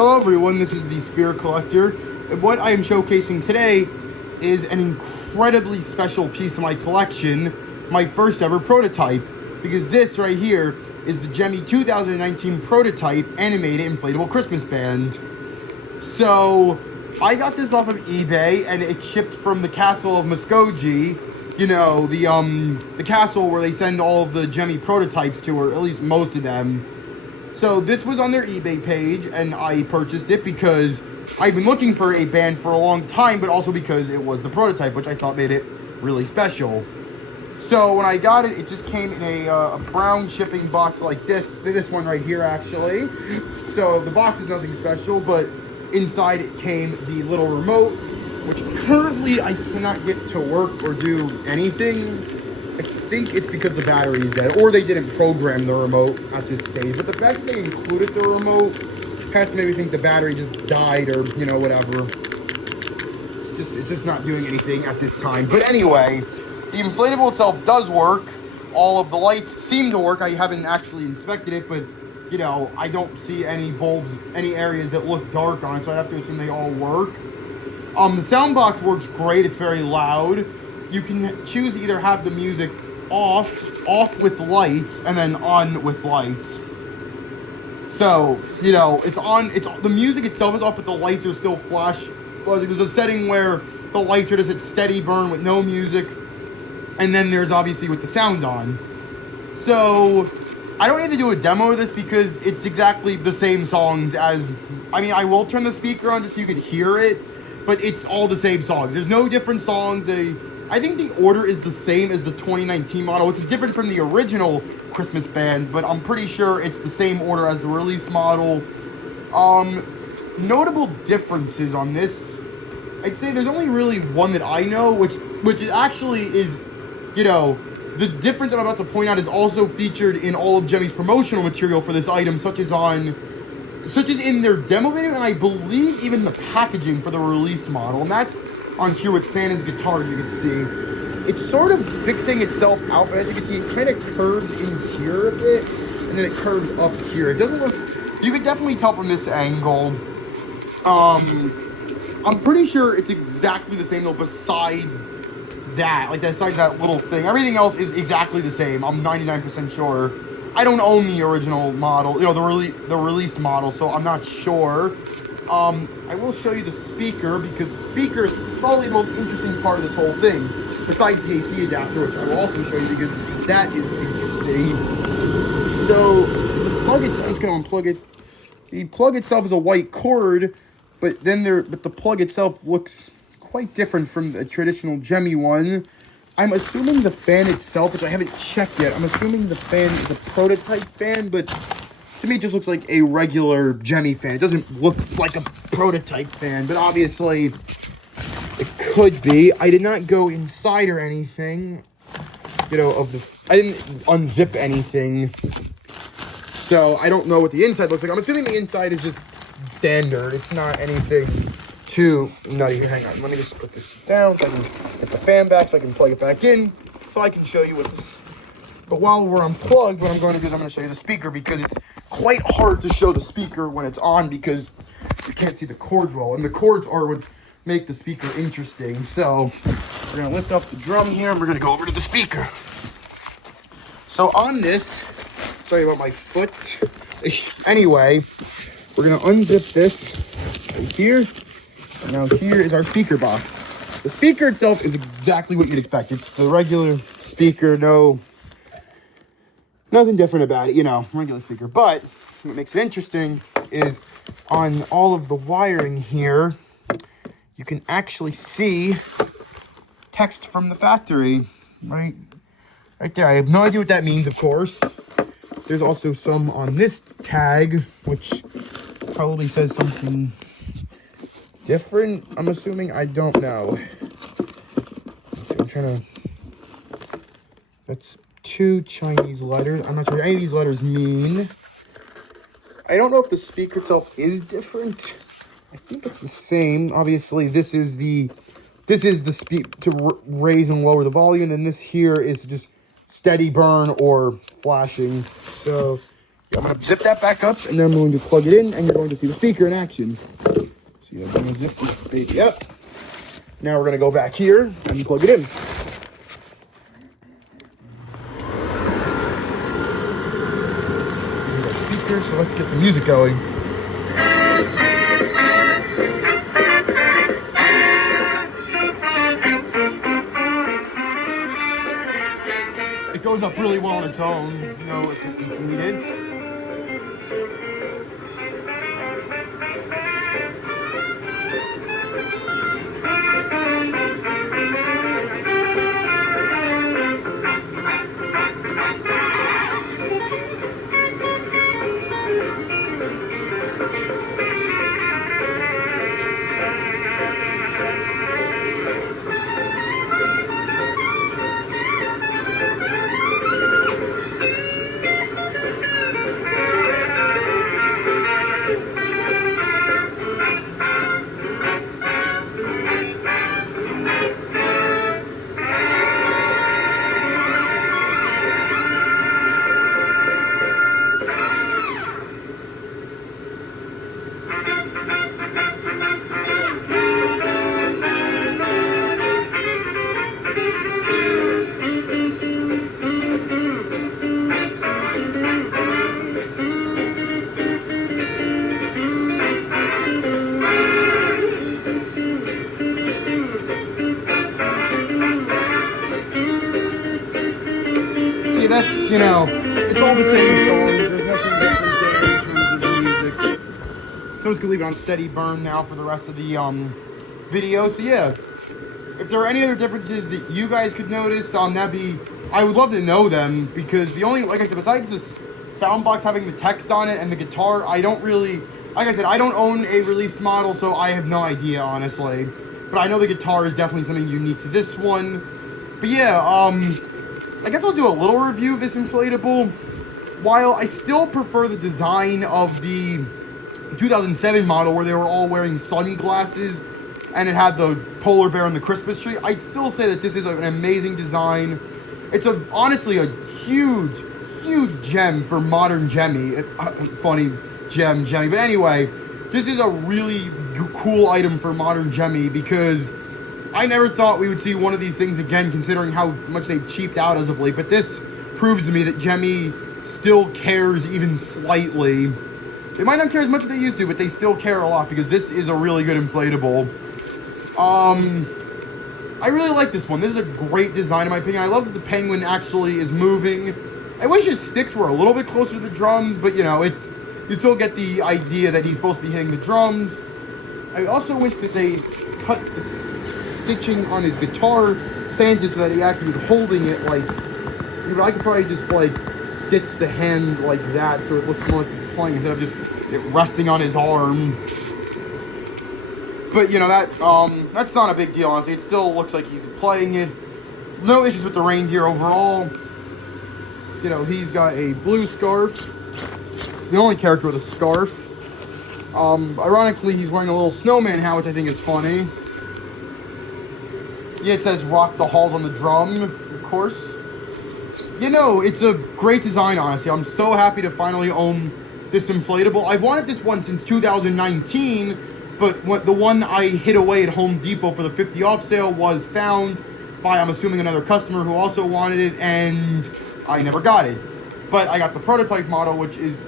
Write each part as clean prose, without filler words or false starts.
Hello everyone, this is the Spear Collector, and what I am showcasing today is an incredibly special piece of my collection, my first ever prototype, because this right here is the Gemmy 2019 prototype animated inflatable Christmas band. So, I got this off of eBay, and it shipped from the castle of Muskogee, you know, the castle where they send all of the Gemmy prototypes to, or at least most of them. So this was on their eBay page, and I purchased it because I've been looking for a band for a long time, but also because it was the prototype, which I thought made it really special. So when I got it, it just came in a brown shipping box like this one right here, actually. So the box is nothing special, but inside it came the little remote, which currently I cannot get to work or do anything. I think it's because the battery is dead, or they didn't program the remote at this stage. But the fact that they included the remote has to make me think the battery just died, or you know, whatever. It's just not doing anything at this time. But anyway, the inflatable itself does work. All of the lights seem to work. I haven't actually inspected it, but you know, I don't see any bulbs, any areas that look dark on it, so I have to assume they all work. The sound box works great. It's very loud. You can choose to either have the music off with lights, and then on with lights. So, you know, the music itself is off, but the lights are still flash. There's a setting where the lights are just at steady burn with no music, and then there's obviously with the sound on. So, I don't need to do a demo of this because it's exactly the same songs as, I mean, I will turn the speaker on just so you can hear it, but it's all the same songs. There's no different songs. I think the order is the same as the 2019 model, which is different from the original Christmas band, but I'm pretty sure it's the same order as the release model. Notable differences on this, I'd say there's only really one that I know, which actually is, you know, the difference I'm about to point out is also featured in all of Gemmy's promotional material for this item, such as in their demo video, and I believe even the packaging for the released model, and that's on here with Santa's guitar. You can see it's sort of fixing itself out, but as you can see, it kind of curves in here a bit, and then it curves up here. It doesn't look, you can definitely tell from this angle. I'm pretty sure it's exactly the same though, besides that little thing. Everything else is exactly the same. I'm 99% sure. I don't own the original model, you know, the released model, so I'm not sure. I will show you the speaker, because the speaker is probably the most interesting part of this whole thing, besides the AC adapter, which I will also show you because that is interesting. So, the plug itself, I'm just going to unplug it. The plug itself is a white cord, but the plug itself looks quite different from the traditional Gemmy one. I'm assuming the fan itself, which I haven't checked yet, I'm assuming the fan is a prototype fan, but to me it just looks like a regular Gemmy fan. It doesn't look like a prototype fan, but obviously it could be. I did not go inside or anything, you know, I didn't unzip anything, so I don't know what the inside looks like. I'm assuming the inside is just standard. It's not anything too nutty. Here, hang on. Let me just put this down so I can get the fan back so I can plug it back in so I can show you what this. But while we're unplugged, what I'm going to do is I'm going to show you the speaker, because it's quite hard to show the speaker when it's on because you can't see the cords well, and the cords are what make the speaker interesting. So we're going to lift up the drum here and we're going to go over to the speaker. So on this, sorry about my foot. Anyway, we're going to unzip this right here. And now here is our speaker box. The speaker itself is exactly what you'd expect. It's the regular speaker, nothing different about it, you know, regular speaker. But what makes it interesting is on all of the wiring here, you can actually see text from the factory, right there. I have no idea what that means, of course. There's also some on this tag, which probably says something different, I'm assuming. I don't know. I'm trying to, that's 2 Chinese letters. I'm not sure what any of these letters mean. I don't know if the speaker itself is different. I think it's the same. Obviously, this is the speed to raise and lower the volume, and this here is just steady burn or flashing. So I'm gonna zip that back up, and then I'm going to plug it in, and you're going to see the speaker in action. See, I'm gonna zip this baby up. Now we're gonna go back here and plug it in. Speaker, so let's get some music going. It goes up really well on its own, no assistance needed. That's, you know, it's all the same songs. There's nothing different there in terms of the music. So I'm just gonna leave it on steady burn now for the rest of the video. So yeah, if there are any other differences that you guys could notice, I would love to know them, because the only, like I said, besides the sound box having the text on it and the guitar, I don't really, like I said, I don't own a release model, so I have no idea, honestly. But I know the guitar is definitely something unique to this one. But yeah, I guess I'll do a little review of this inflatable. While I still prefer the design of the 2007 model where they were all wearing sunglasses and it had the polar bear and the Christmas tree, I'd still say that this is an amazing design. It's honestly a huge gem for modern Gemmy. Funny Gemmy. But anyway, this is a really cool item for modern Gemmy, because I never thought we would see one of these things again, considering how much they've cheaped out as of late. But this proves to me that Gemmy still cares even slightly. They might not care as much as they used to, but they still care a lot, because this is a really good inflatable. I really like this one. This is a great design in my opinion. I love that the penguin actually is moving. I wish his sticks were a little bit closer to the drums, but you know, you still get the idea that he's supposed to be hitting the drums. I also wish that they cut the stitching on his guitar sanded so that he actually was holding it like, you know, I could probably just like stitch the hand like that so it looks more like he's playing instead of just it resting on his arm. But you know, that's not a big deal, honestly. It still looks like he's playing it. No issues with the reindeer overall. You know, he's got a blue scarf. The only character with a scarf. Ironically, he's wearing a little snowman hat, which I think is funny. Yeah, it says rock the halls on the drum, of course. You know, it's a great design, honestly. I'm so happy to finally own this inflatable. I've wanted this one since 2019, but the one I hid away at Home Depot for the 50 off sale was found by, I'm assuming, another customer who also wanted it, and I never got it. But I got the prototype model, which is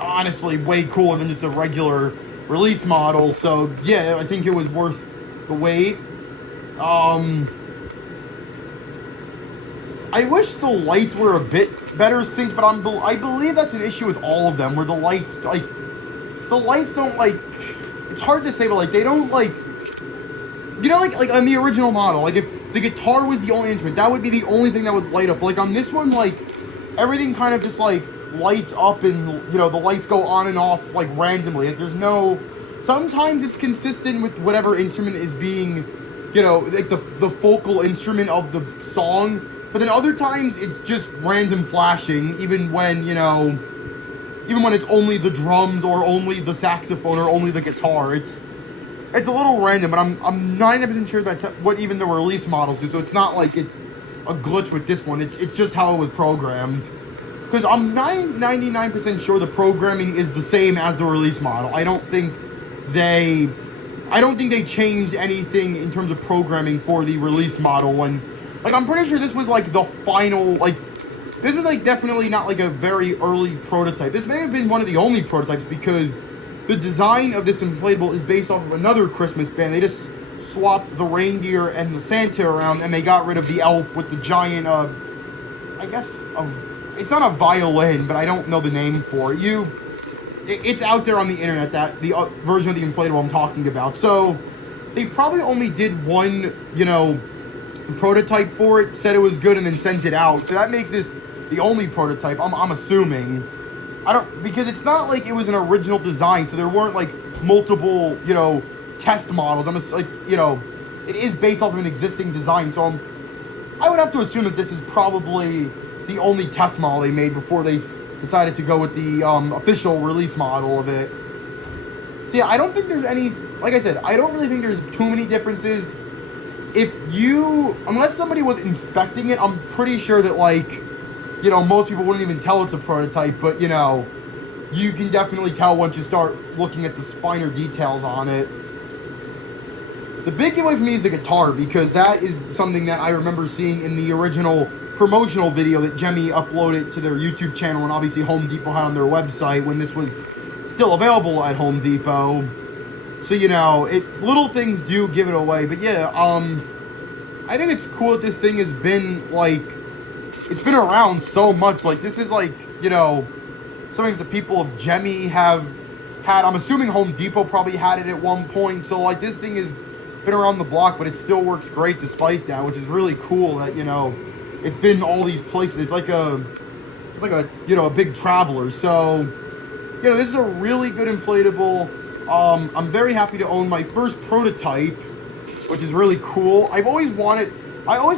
honestly way cooler than just a regular release model. So yeah, I think it was worth the wait. I wish the lights were a bit better synced, but I believe that's an issue with all of them, where the lights don't, like, it's hard to say, but like, they don't, like, you know, like on the original model, like if the guitar was the only instrument, that would be the only thing that would light up. Like on this one, like, everything kind of just like lights up, and you know, the lights go on and off like randomly. Like, there's no, sometimes it's consistent with whatever instrument is being, you know, like the focal instrument of the song, but then other times it's just random flashing, even when, you know, even when it's only the drums or only the saxophone or only the guitar. It's a little random, but I'm 99% sure that's what even the release models do, so it's not like it's a glitch with this one. It's just how it was programmed. because I'm 99% sure the programming is the same as the release model. I don't think they changed anything in terms of programming for the release model. When, like, I'm pretty sure this was like the final, like, this was like definitely not like a very early prototype. This may have been one of the only prototypes, because the design of this inflatable is based off of another Christmas band. They just swapped the reindeer and the Santa around, and they got rid of the elf with the giant, I guess, it's not a violin, but I don't know the name for it. It's out there on the internet, that the version of the inflatable I'm talking about. So they probably only did one, you know, prototype for it, said it was good, and then sent it out. So that makes this the only prototype, I'm assuming. Because it's not like it was an original design, so there weren't like multiple, you know, test models. You know, it is based off of an existing design, so I would have to assume that this is probably the only test model they made before they decided to go with the official release model of it. So yeah, I don't think there's any, like I said, I don't really think there's too many differences. Unless somebody was inspecting it, I'm pretty sure that, like, you know, most people wouldn't even tell it's a prototype, but, you know, you can definitely tell once you start looking at the finer details on it. The big giveaway for me is the guitar, because that is something that I remember seeing in the original promotional video that Gemmy uploaded to their YouTube channel, and obviously Home Depot had on their website when this was still available at Home Depot. So, you know, little things do give it away. But yeah, I think it's cool that this thing has been, like, it's been around so much. Like, this is, like, you know, something that the people of Gemmy have had. I'm assuming Home Depot probably had it at one point. So, like, this thing has been around the block, but it still works great despite that, which is really cool that, you know, it's been all these places. It's like a, you know, a big traveler. So, you know, this is a really good inflatable. I'm very happy to own my first prototype, which is really cool. I always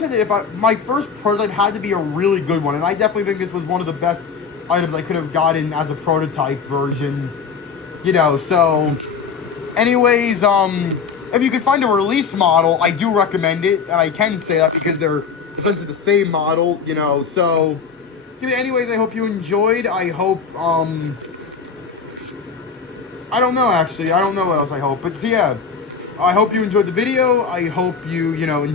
said that my first prototype had to be a really good one, and I definitely think this was one of the best items I could have gotten as a prototype version. You know, so anyways, if you can find a release model, I do recommend it, and I can say that because they're essentially the same model, you know. So anyways, I hope you enjoyed. I hope I don't know, actually. I don't know what else I hope. But so yeah, I hope you enjoyed the video. I hope you, you know,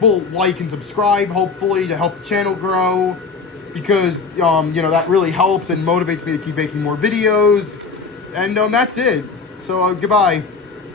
will like and subscribe, hopefully, to help the channel grow. Because, you know, that really helps and motivates me to keep making more videos. And that's it. So, goodbye.